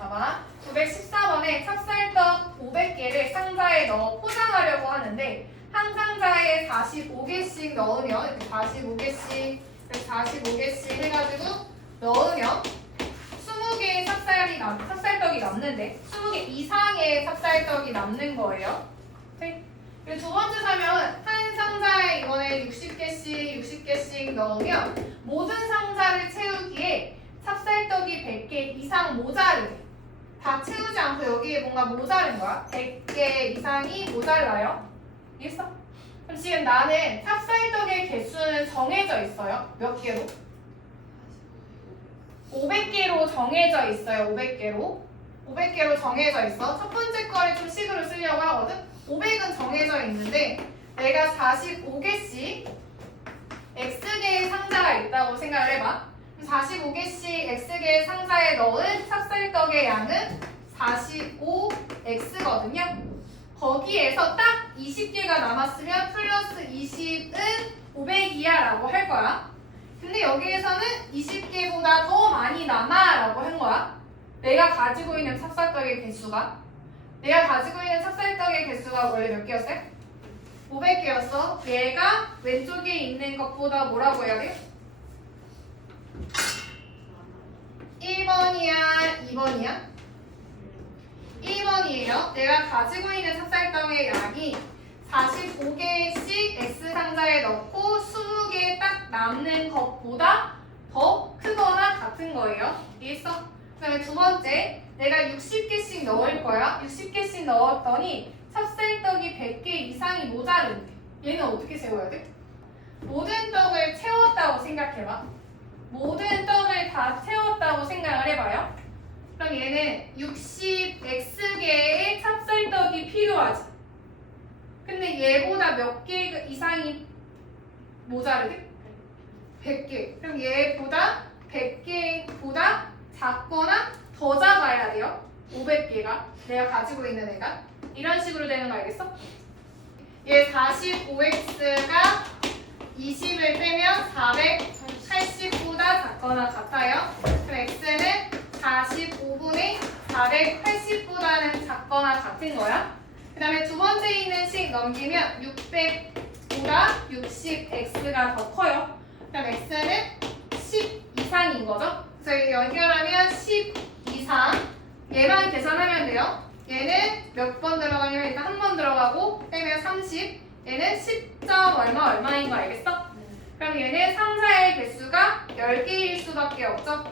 봐봐. 914번에 찹쌀떡 500개를 상자에 넣어 포장하려고 하는데 한 상자에 45개씩 넣으면 이렇게 45개씩 이렇게 45개씩 해가지고 넣으면 20개의 찹쌀이 남, 찹쌀떡이 남는데 20개 이상의 찹쌀떡이 남는 거예요. 그리고 두 번째 설명은 한 상자에 이번에 60개씩 60개씩 넣으면 모든 상자를 채우기에 찹쌀떡이 100개 이상 모자르네. 다 채우지 않고 여기에 뭔가 모자른 거야. 100개 이상이 모자라요. 이해했어? 그럼 지금 나는 찹쌀떡의 개수는 정해져 있어요. 몇 개로? 500개로 정해져 있어요. 500개로. 500개로 정해져 있어. 첫 번째 거를 좀 식으로 쓰려고 하거든. 500은 정해져 있는데 내가 45개씩 X개의 상자가 해봐. 45개씩 X개의 상자에 넣은 찹쌀떡의 양은 45X거든요. 거기에서 딱 20개가 남았으면 플러스 20은 500이야 라고 할 거야. 근데 여기에서는 20개보다 더 많이 남아 라고 한 거야. 내가 가지고 있는 찹쌀떡의 개수가 내가 가지고 있는 찹쌀떡의 개수가 원래 몇 개였어요? 500개였어. 얘가 왼쪽에 있는 것보다 뭐라고 해야 돼? 1번이야, 2번이야? 1번이에요. 내가 가지고 있는 찹쌀떡의 양이 45개씩 X 상자에 넣고 20개 딱 남는 것보다 더 크거나 같은 거예요. 이해했어? 그 다음에 두 번째, 내가 60개씩 넣을 거야. 60개씩 넣었더니 찹쌀떡이 100개 이상이 모자른데 얘는 어떻게 세워야 돼? 모든 떡을 채웠다고 생각해봐. 모든 떡을 다 채웠다고 생각을 해봐요. 그럼 얘는 60x개의 찹쌀떡이 필요하지. 근데 얘보다 몇 개 이상이 모자르게? 100개. 그럼 얘보다 100개보다 작거나 더 작아야 돼요. 500개가. 내가 가지고 있는 애가. 이런 식으로 되는 거 알겠어? 얘 45x가 20을 빼면 480 작거나 같아요. 그럼 x는 45분의 480보다는 작거나 같은 거야. 그 다음에 두 번째 있는 식 넘기면 600보다 60x가 더 커요. 그럼 x는 10 이상인 거죠. 그래서 연결하면 10 이상. 얘만 계산하면 돼요. 얘는 몇 번 들어가냐면 일단 한 번 들어가고 빼면 30. 얘는 10점 얼마 얼마인 거 알겠어? 그럼 얘는 상자의 개수가 10개일 수밖에 없죠.